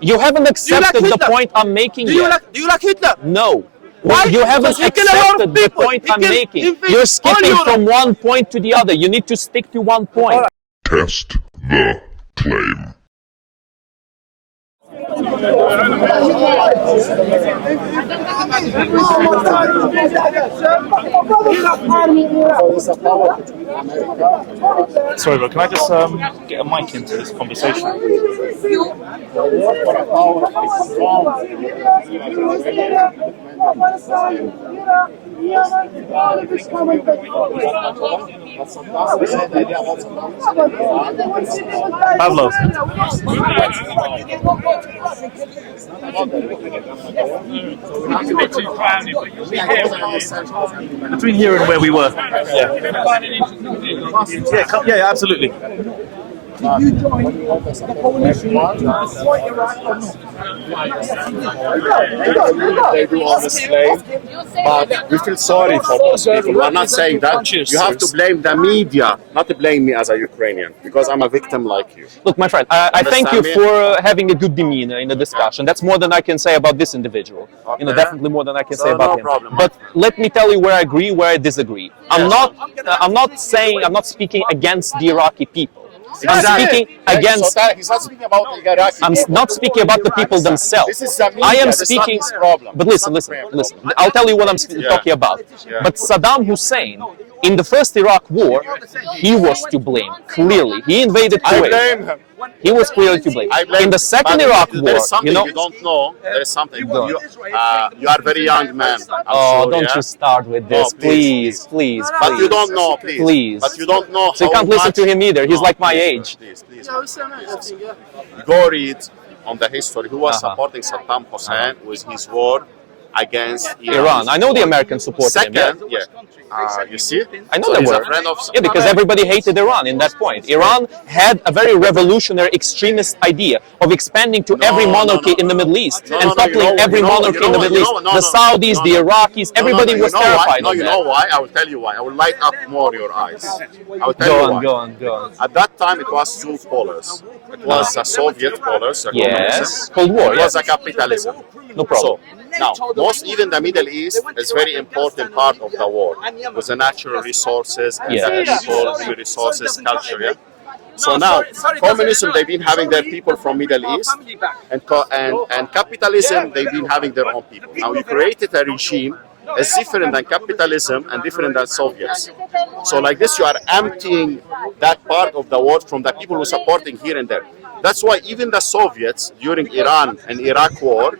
You haven't accepted the point I'm making yet. Do you like Hitler? No. Why? You haven't Because he killed a lot of accepted the people. point He I'm killed- making. he You're all skipping Europe. from one point to the other. You need to stick to one point. Test the claim. Sorry, but can I just get a mic into this conversation? Pavlo. Between here and where we were. Yeah, absolutely. Did you join the coalition to destroy Iraq or not? They do all this claim, but we feel sorry for those people. We are not saying that. You have to blame the media, not to blame me as a Ukrainian, because I'm a victim like you. Look, my friend, I thank you for having a good demeanor in the discussion. That's more than I can say about this individual. Okay. Definitely more than I can say about no him. problem. But let me tell you where I agree, where I disagree. I'm not speaking against the Iraqi people. I'm speaking against. He's not speaking about the Iraqi I'm people. not speaking about the people themselves. This is the media, I am this is not speaking. his problem. But listen. I'll tell you what I'm talking about. Yeah. But Saddam Hussein, in the first Iraq war, he was to blame. Clearly, he invaded I Kuwait. blame him. He was clearly to blame. In In the second Iraq war, there's something you don't know. There's something. You are a very young man. Don't you start with this, please. But you don't know, please. But you don't know. So you can't listen to him either. He's like my age. Please. Go read on the history who was supporting Saddam Hussein with his war against Iran. I know the Americans supported him. Second, you see? I know So they he's were. a friend of Yeah, because everybody hated Iran in that point. Iran had a very revolutionary extremist idea of expanding to every monarchy in the Middle East and toppling every monarchy in the Middle East. The Saudis, the Iraqis, everybody was terrified of that. You know why? I will tell you why. I will light up more your eyes. I will tell you why. Go on. At that time, it was two polars. It was a Soviet polars. Yes, Cold War. It was a capitalism. No problem. So, now, even the Middle East is very important part of the world with the natural resources and the people, the resources, culture. Yeah? So now, communism, they've been having their people from Middle East, and capitalism, they've been having their own people. Now, you created a regime that's different than capitalism and different than Soviets. So like this, you are emptying that part of the world from the people who are supporting here and there. That's why even the Soviets, during Iran and Iraq war,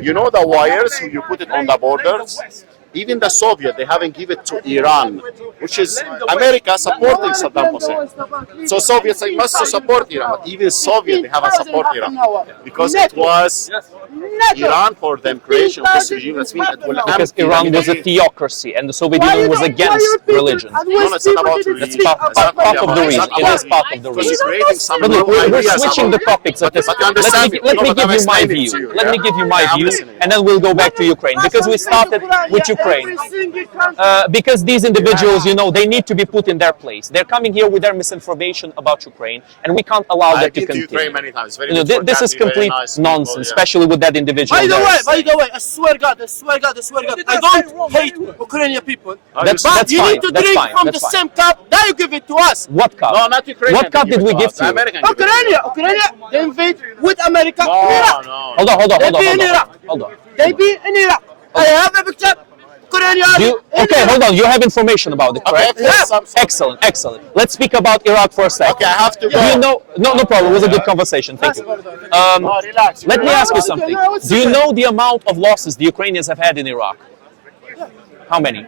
you know the wires, you put it on the borders? Even the Soviet, they haven't given it to Iran, which is America supporting Saddam Hussein. So Soviets, they must support Iran. But even Soviet, they haven't support Iran. Because it was Iran for them creation of this regime. That's mean it will Because Iran was a theocracy and the Soviet Union was against religion. No, it's not about religion. That's part of the reason. It is part of the reason. But look, we're switching the topics at this point. Let me give you my view. Let me give you my view, and then we'll go back to Ukraine. Because we started with Ukraine. Because these individuals, they need to be put in their place. They're coming here with their misinformation about Ukraine, and we can't allow that to continue. Ukraine many times. This is complete nonsense, especially with that individual. By the way, I swear God, I don't hate Ukrainian people. That's you fine. need to drink from the same cup that you give it to us. What cup? No, not Ukraine. What cup did we give to you? Ukraine, they invade with America in Iraq. Hold on. They be in Iraq. I have a picture. Hold on. You have information about it, correct? Yes. Excellent. Let's speak about Iraq for a second. Okay, I have to go. Do you know? No problem. It was a good conversation. Thank you. Relax. Let me ask you something. Do you know the amount of losses the Ukrainians have had in Iraq? How many?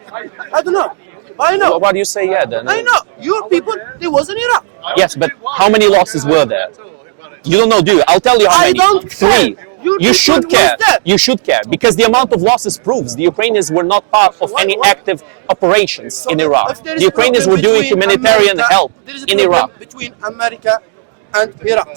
I don't know. I know. Why do you say yeah then? I know. Your people, they was in Iraq. Yes, but how many losses were there? You don't know, do you? I'll tell you how many. I don't Three. care. You should care. You should care because the amount of losses proves the Ukrainians were not part of any active operations in Iraq. The Ukrainians were doing humanitarian help in Iraq. Between America and Iraq,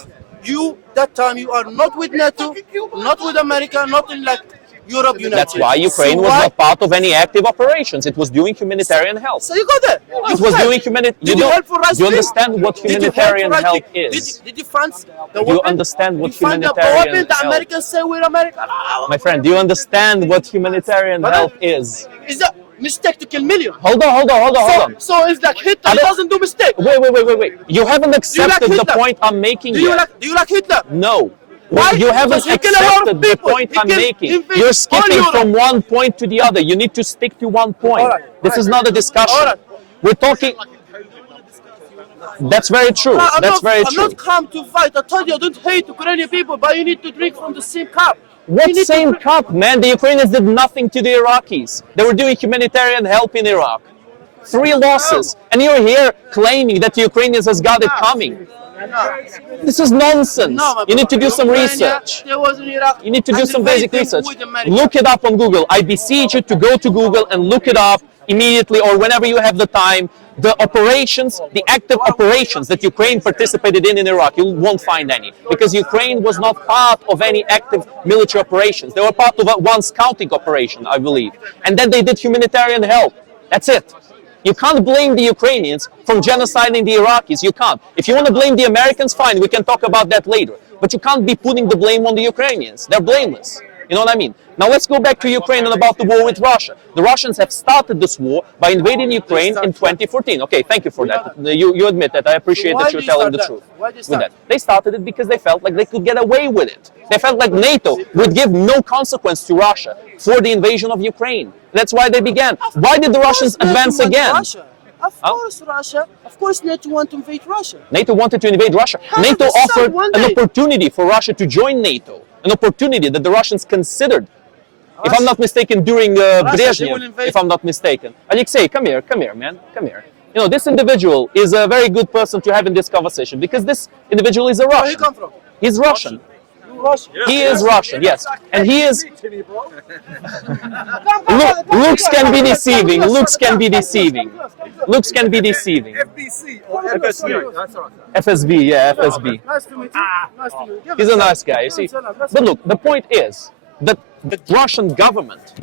that time you are not with NATO, not with America, not in like Europe united. That's why Ukraine was not part of any active operations. It was doing humanitarian help. So you got there. It was doing humanitarian. Did you help for Do you understand what humanitarian help is? Did you fund the Do you weapon? understand what You fund the humanitarian weapon? The help? Americans say we're American. My friend, do you understand what humanitarian help is? Is that mistake to kill millions? Hold on. So if like Hitler doesn't do mistake. Wait. You haven't accepted the Hitler? point I'm making Do you yet. like Hitler? No. Why? You haven't Because he killed a lot of accepted the people. point He I'm killed- making. invaded You're all skipping Europe. from one point to the other. You need to stick to one point. All right. This is not a discussion. All right. We're talking. That's very true. That's very I'm true. not come to fight. I told you I don't hate Ukrainian people, but you need to drink from the same cup. What You need to same drink- cup, man? The Ukrainians did nothing to the Iraqis. They were doing humanitarian help in Iraq. 3 losses. And you're here claiming that the Ukrainians has got it coming. This is nonsense. No, my You need to do brother. some Ukraine, research. There was in Iraq. You need to do and some basic invaded research. with America. Look it up on Google. I beseech you to go to Google and look it up immediately or whenever you have the time. The operations, the active operations that Ukraine participated in Iraq, you won't find any. Because Ukraine was not part of any active military operations. They were part of one scouting operation, I believe. And then they did humanitarian help. That's it. You can't blame the Ukrainians from genociding the Iraqis. You can't. If you want to blame the Americans, fine, we can talk about that later. But you can't be putting the blame on the Ukrainians. They're blameless. You know what I mean? Now let's go back to Ukraine and about the war with Russia. The Russians have started this war by invading Ukraine in 2014. Okay, thank you for that. You admit that. I appreciate that you're telling the truth. Why they With start? that. They started it because they felt like they could get away with it. They felt like NATO would give no consequence to Russia for the invasion of Ukraine. That's why they began. Why did the Russians advance again? Of course, NATO want to invade Russia. NATO wanted to invade Russia. NATO 100% offered one an day. opportunity for Russia to join NATO. An opportunity that the Russians considered. If I'm not mistaken, during they will Brezhnev, invade- if I'm not mistaken. Alexei, come here, man, come here. You know, this individual is a very good person to have in this conversation because this individual is a Where he Russian. come from? He's Russian. Russia. He is Russian, yes. And he is... Looks can be deceiving. Looks can be deceiving. Looks can be deceiving. FSB, yeah, FSB. Nice to meet you. Nice to meet you. He's a nice guy, you see. But look, the point is that the Russian government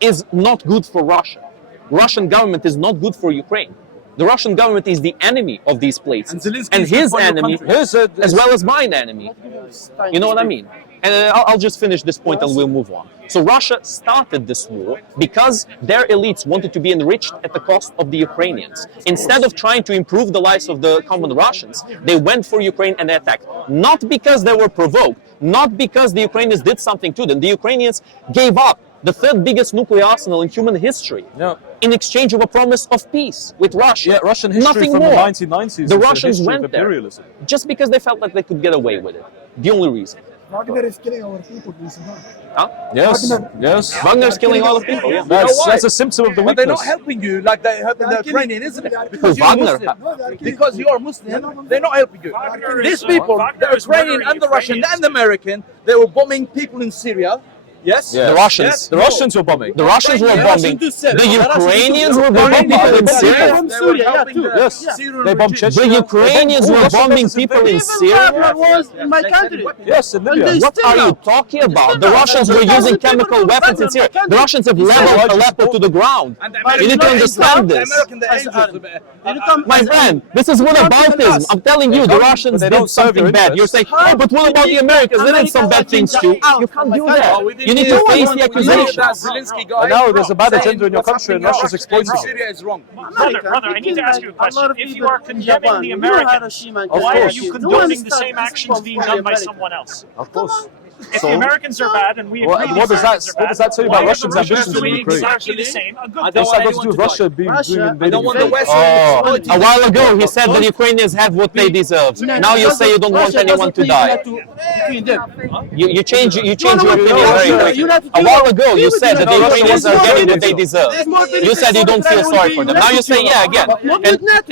is not good for Russia. Russian government is not good for Ukraine. The Russian government is the enemy of these places. And his enemy, as well as mine enemy. You know what I mean? And I'll just finish this point and we'll move on. So Russia started this war because their elites wanted to be enriched at the cost of the Ukrainians. Instead of trying to improve the lives of the common Russians, they went for Ukraine and they attacked. Not because they were provoked, not because the Ukrainians did something to them. The Ukrainians gave up the 3rd biggest nuclear arsenal in human history in exchange of a promise of peace with Russia. Yeah, Russian history Nothing from more. the 1990s. The is Russians history of went there imperialism. just because they felt like they could get away with it. The only reason. Wagner is killing our people, listen, huh? Huh? Yes, yes. Wagner's killing all the people. Yeah. That's a symptom of the But they're not weakness. helping you like they're helping the Ukrainian, isn't it? Because you're Wagner? Muslim. Because you're Muslim, they're not helping you. These people, the Ukrainian and the Russian and the American, they were bombing people in Syria. Yes? The Russians. The Russians were bombing. The Russians were The bombing. Russians do The seven. Ukrainians were They bombing bombed people in people. Syria. From They were Syria, helping too. the Yes. Syrian They bombed regime. The Chechnya. Ukrainians All were Russian bombing forces people in invaded. Syria. Wagner was in my country. Yes, in Libya. And What are you talking about? The Russians were using chemical weapons in Syria. The Russians have leveled Aleppo to the ground. You need to understand The this. American, the angels. My friend, this is whataboutism. I'm telling you, the Russians they did don't serve something your bad. interests. You're saying, oh, but what about the Americans? They did some bad things too. You can't do that. You need to face the accusations. Zelensky guy. I know there's a bad saying agenda in your what's country and happening Russia's in exploiting it. Syria is wrong. Brother, I need to ask you a question. If you are condemning the Americans, why are you condoning the same actions being done by someone else? Of course. If the Americans are bad and we agree What- the what does Americans that- are what bad, does that say why about are the Russians' Russians ambitions in doing Ukraine? exactly the same? A good What's thing. that got to do with Russia doing I don't invading want the Ukraine? West. Oh, a while ago he said that Ukrainians have what they deserve. Now you say you don't want anyone to die. You change your opinion very quickly. A while ago you said that the Ukrainians are getting what they deserve. You said you don't feel sorry for them. Now you say yeah again.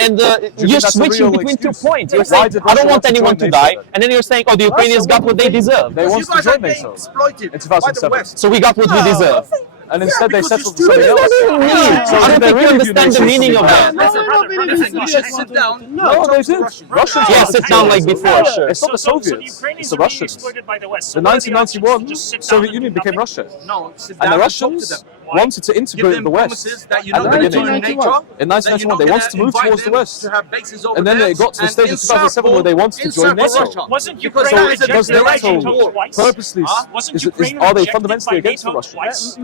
And you're that's a switching real between 2 excuse? points. You're Why saying did I don't Russia want want to anyone join to die, NATO? and then you're saying oh the Ukrainians got what they deserve. They You want to guys join are getting NATO. exploited In by the 2007. West. So we got what we deserve. and instead they because settled you for something What does else. that mean? So I don't they think you really do understand the nation meaning of something. that. You should sit down. No, they did. Russians. Yeah, sit down like before, sure. It's not the So the Soviets. Ukrainians It's the are being Russians. exploited by the West. So In what are the options? 1991, Just sit down Soviet and Union do became nothing? Russia. No, sit And down the and talk to Russians them. wanted to Give integrate them the West. promises that you're At not the going to join beginning. NATO. In 1991, they wanted to move towards the West. To have bases over And then there it got to the and stage in 2007 where they wanted to join encircle NATO. Russia. Wasn't Because Ukraine there is a Does rejected by NATO NATO twice? purposely? Wasn't Ukraine Are they rejected fundamentally by against the NATO Russians? twice?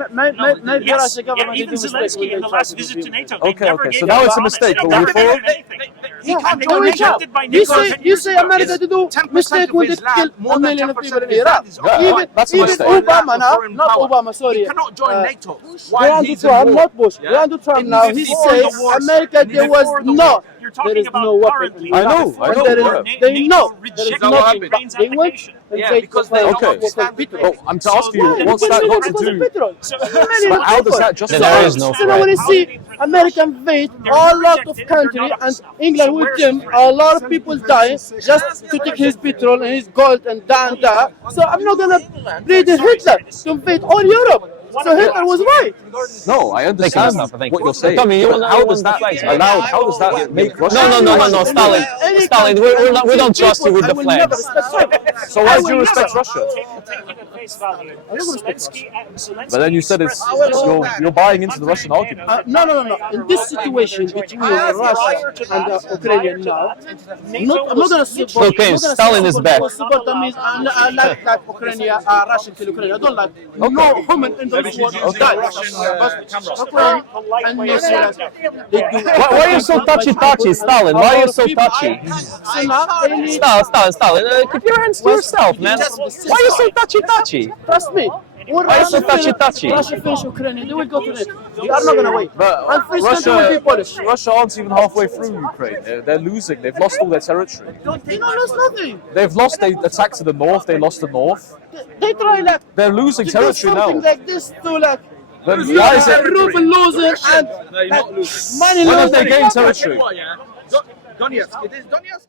Maybe Yes, Russia government even did a mistake Zelensky when in they the tried last to visit do to NATO, Okay, they never okay, gave so now a it's a promise. mistake, They but never we gave thought- anything. He can't They join were NATO. rejected by You NATO say 10 you years say ago. America to do 10% mistake of when they his land, kill more a than million 10% people of in his Iraq. land is occupied. Even that's a even mistake. Obama now, Foreign not power. Obama, sorry. He cannot join NATO. While Donald he's in Trump, war. not Bush. Yeah? Donald Trump And now, he before says the war, America and there was before the no. war. You're There talking is about no weapon. currently. I know, And there is- yeah. they know there is rejected how nothing. happened. Ukraine's They went application. and Yeah, fight because for they fight don't for understand petrol. Well, I'm to ask you, Yeah, what's they that kill got millions to because of do? petrol. So- Millions But how of does people. that justify? There is no So now when you see American invade a lot of country and England with them, a lot of people die just to take his petrol and his gold and that. So I'm not gonna blame Hitler to invade all Europe. So Hitler was right. No, I understand Thank you. what you're saying. Tommy, you but wanna- how you does wanna that fight? allow? How does that make Russia? No, Stalin. Stalin, we don't trust you with the flags. So why do you respect Russia? Taking at face value, Zelensky But then you said it's you're buying into the Russian argument. No. In this situation between Russia and Ukraine now, I'm not gonna support. Okay, I'm not gonna Stalin is back. Support them is I like Ukraine, Russia kill Ukraine. I don't like no human in the world die. Ukraine and Russia, they do. Why are you so touchy, Stalin? Why are you so touchy? So now they need. Stalin, keep your hands to yourself, man. Why are you so touchy? Trust me. When Why are you so Russia touchy? Russia finish Ukraine, they will go to it. We are not gonna wait. But And first country will be Polish. Russia aren't even halfway through Ukraine. They're losing. They've lost all their territory. They don't lose nothing. They've lost. They attacked to the north. They lost the north. They try like They're losing to do territory something now. like this to like. Then why is it? Ruben losing and like, money When have losing. they gained territory? Donetsk. It is Donetsk.